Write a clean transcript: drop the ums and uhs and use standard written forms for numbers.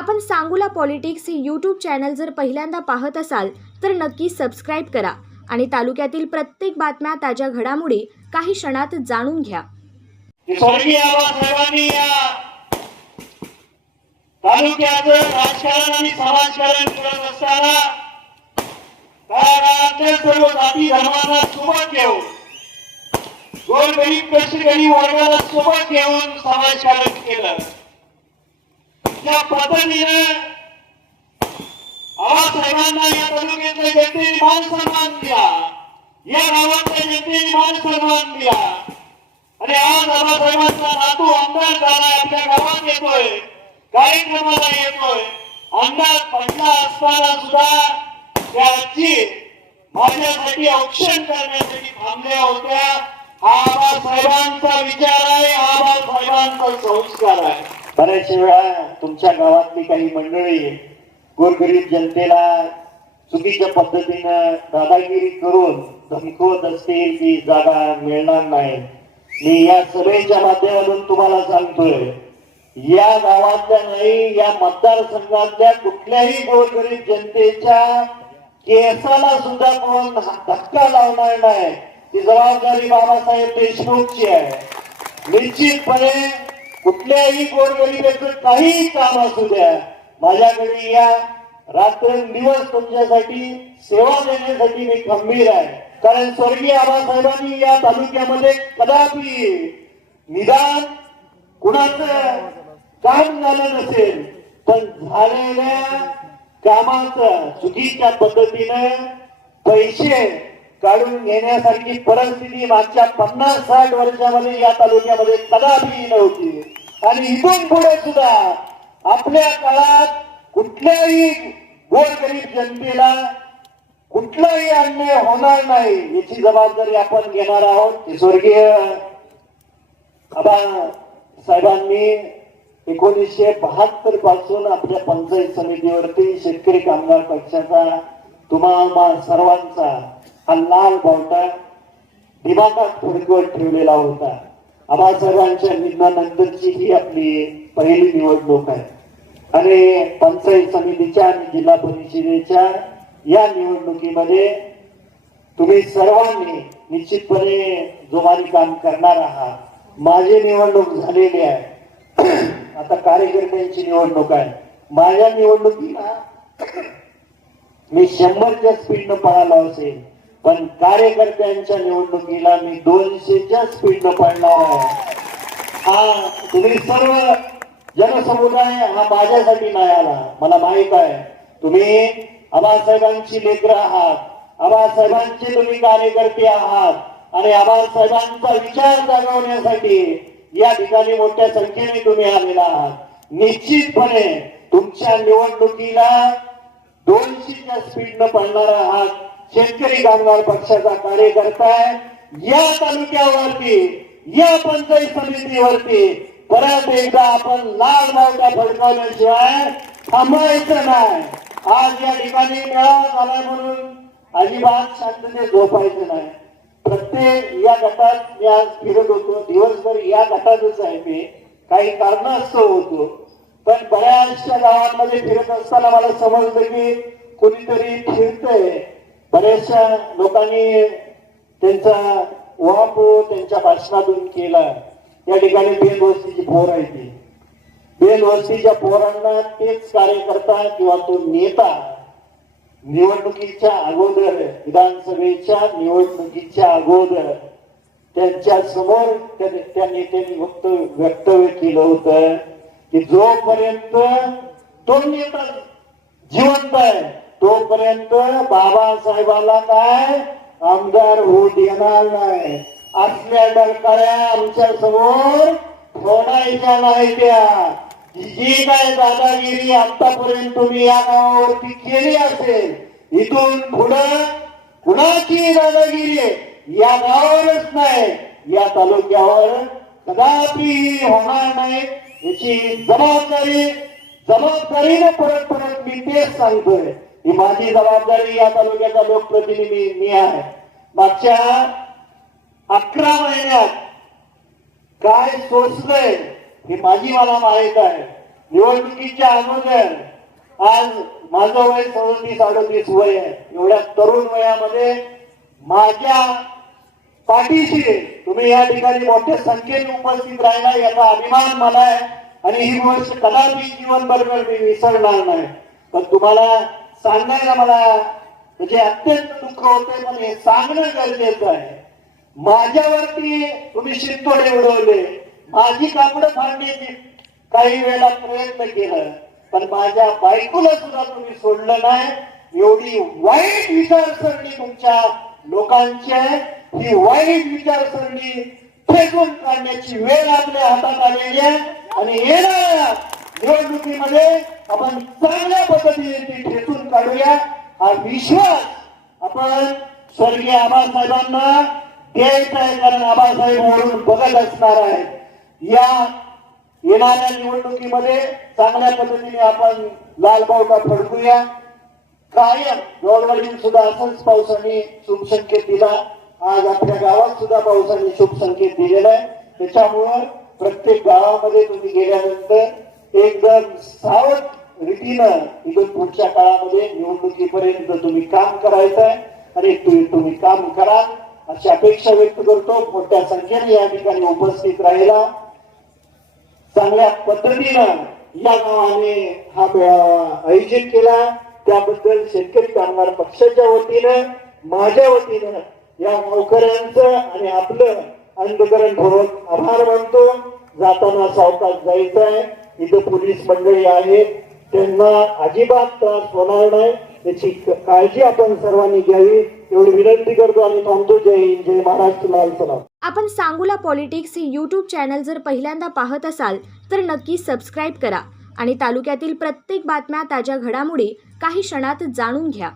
आपण सांगूला पॉलिटिक्स हे YouTube channel जर पहिल्यांदा पाहत असाल तर नक्की सबस्क्राईब करा आणि तालुक्यातील प्रत्येक बातम्या ताज्या घडामोडी काही क्षणात जाणून घ्या. स्वर्गीय आबासाहेबांनी या तालुक्याचं राजकारण आणि समाजकारण करत असताना काळाच्या सर्व जाती धर्मांना सोबत घेऊन गोरगरीब कष्टकरी वर्गाला सोबत घेऊन समाजकारण केलं. त्या पद्धतीने आबासाहेबांना या तालुक्यातल्या जनतेने मान सन्मान दिला, या गावातल्या जनतेने मान सन्मान दिला आणि आज आबासाहेबांचा नातू आमदार झालाय, आपल्या गावात येतोय, कार्यक्रमाला येतोय. आमदार पडला असताना सुद्धा त्याची माझ्यासाठी औक्षण करण्यासाठी थांबल्या होत्या. हा आबासाहेबांचा विचार आहे, हा आबासाहेबांचा संस्कार आहे. बऱ्याच वेळा तुमच्या गावातली काही मंडळी गोरगरीब जनतेला चुकीच्या पद्धतीनं दादागिरी करून धमकवत असतील की जागा मिळणार नाही. मी या सभेच्या माध्यमातून तुम्हाला सांगतोय, या गावातल्या नाही, या मतदारसंघातल्या कुठल्याही गोरगरीब जनतेच्या केसाला सुद्धा कोण धक्का लावणार नाही. ती जबाबदारी बाबासाहेब देशमुखची आहे. निश्चितपणे कुठल्याही गोरगरिबाचं काही काम असू द्या, माझ्याकडे या रात्रंदिवस तुमच्यासाठी सेवा देण्यासाठी मी खंबीर आहे. कारण स्वर्गीय आबासाहेबांनी या तालुक्यामध्ये कदापि निदान कुणाचं काम झालं नसेल, पण झालेल्या कामाचं चुकीच्या पद्धतीनं पैसे काढून घेण्यासारखी परिस्थिती मागच्या 50-60 वर्षामध्ये या तालुक्यामध्ये कदापि नव्हती. आणि इथून पुढे सुद्धा आपल्या काळात कुठल्याही गोरगरीब जनतेला कुठलाही अन्याय होणार नाही, याची जबाबदारी आपण घेणार आहोत. स्वर्गीय आबा साहेबांनी 1972 पासून आपल्या पंचायत समितीवरती शेतकरी कामगार पक्षाचा तुम्हाला सर्वांचा हा लाल बावटा दिमागात फडकवत ठेवलेला होता. आबासाहेबांच्या निधनानंतरची ही आपली पहिली निवडणूक आहे आणि पंचायत समितीच्या आणि जिल्हा परिषदेच्या या निवडणुकीमध्ये तुम्ही सर्वांनी निश्चितपणे जोमाने काम करणार आहात. माझी निवडणूक झालेली आहे, आता कार्यकर्त्यांची निवडणूक आहे. माझ्या निवडणुकीला मी 100च्या स्पीडनं पळालो असेल, पण कार्यकर्त्यांच्या निवडणुकीला मी 200च्या स्पीडनं पळणार आहे. हा तुम्ही सर्व जनसमुदाय हा माझ्यासाठी नाही आला, मला माहित आहे. तुम्ही आबासाहेबांची लेकरं आहात, आबासाहेबांचे तुम्ही कार्यकर्ते आहात आणि आबासाहेबांचा विचार जागवण्यासाठी या ठिकाणी मोठ्या संख्येने तुम्ही आलेला आहात. निश्चितपणे तुमच्या निवडणुकीला 200च्या स्पीडनं पळणार आहात. शेतकरी कामगार पक्षाचा कार्यकर्ता आहे. या तालुक्यावरती, या पंचायत समितीवरती परत एकदा आपण लाल बावटा फडकवल्याशिवाय थांबायचं नाही. आज या ठिकाणी मेळावा झाला म्हणून अजिबात शांततेत झोपायचं नाही. प्रत्येक या गटात मी आज फिरत होतो, दिवसभर या गटातच आहे. मी काही कारणास्तव होतो, पण बऱ्याचशा गावांमध्ये फिरत असताना मला समजलं की कोणीतरी फिरतंय. बऱ्याचशा लोकांनी त्यांचा उहापोह त्यांच्या भाषणातून केला. या ठिकाणी बेलवस्तीची पोर आहे, ती बेलवस्तीच्या पोरांना तेच कार्यकर्ता किंवा तो नेता निवडणुकीच्या अगोदर, विधानसभेच्या निवडणुकीच्या अगोदर त्यांच्या समोर त्या नेत्यांनी वक्तव्य केलं होतं की जोपर्यंत तो नेता जिवंत आहे तोपर्यंत बाबासाहेबाला काय आमदार होऊ देणार नाही. असल्या डरकाळ्या आमच्या समोर फोडायच्या नाही. त्या जी काय दादागिरी आतापर्यंत तुम्ही या गावावरती केली असेल, इथून पुढे कुणाची दादागिरी या गावावरच नाही, या तालुक्यावर कदापि होणार नाही. याची जबाबदारीने परत मी तेच सांगतोय. ही माझी जबाबदारी, या तालुक्याचा लोकप्रतिनिधी मी आहे. मागच्या 11 महिन्यात काय सोचलंय हे मला माहित आहे. निवडणुकीच्या अगोदर आज माझं वय 37-38 वय आहे. एवढ्या तरुण वयामध्ये माझ्या पाठीशी तुम्ही या ठिकाणी मोठ्या संख्येने उपस्थित राहिला याचा अभिमान मला आहे आणि ही गोष्ट कदापि जीवनभर मी विसरणार नाही. पण तुम्हाला सांगायला मला म्हणजे अत्यंत दुःख होतंय, पण हे सांगणं गरजेचं आहे. माझ्यावरती तुम्ही शिंतोडे उडवले, माझी कापडं फाडण्याची काही वेळा प्रयत्न केलं, पण माझ्या बायकोला सुद्धा तुम्ही सोडलं नाही. एवढी वाईट विचारसरणी तुमच्या लोकांची आहे. ही वाईट विचारसरणी फेकून काढण्याची वेळ आपल्या हातात आलेली आहे आणि येणाऱ्या निवडणुकीमध्ये आपण चांगल्या पद्धतीने ती ठेचून काढूया. हा विश्वास आपण स्वर्गीय आबासाहेबांना द्यायचा आहे, कारण आबासाहेब वरून बघत असणार आहेत. या येणाऱ्या निवडणुकीमध्ये चांगल्या पद्धतीने आपण लाल बावटा फडकूया. कायम जवळवडील सुद्धा असंच पावसाने शुभ संकेत दिला. आज आपल्या गावात सुद्धा पावसाने शुभ संकेत दिलेला आहे. त्याच्यामुळं प्रत्येक गावामध्ये तुम्ही गेल्यानंतर एकदम सावध रीतीनं इथून पुढच्या काळामध्ये निवडणुकीपर्यंत तुम्ही काम करायचं आहे आणि तुम्ही काम करा अशी अपेक्षा व्यक्त करतो. मोठ्या संख्येने या ठिकाणी उपस्थित राहिला. चांगल्या पद्धतीनं या गावाने हा मेळावा आयोजित केला त्याबद्दल शेतकरी कामगार पक्षाच्या वतीनं माझ्या वतीनं या गावकऱ्यांचं आणि आपलं अंतःकरणपूर्वक आभार मानतो. जाताना सावकाश जायचं आहे. इथं पोलीस मंडळी आहे, त्यांना अजिबात त्रास होणार नाही याची काळजी आपण सर्वांनी घ्यावी एवढी विनंती करतो आणि थांबतो. जय हिंद, जय महाराष्ट्र, लाल सलाम. आपण सांगोला पॉलिटिक्स हे यूट्यूब चॅनल जर पहिल्यांदा पाहत असाल तर नक्की सबस्क्राईब करा आणि तालुक्यातील प्रत्येक बातम्या ताज्या घडामोडी काही क्षणात जाणून घ्या.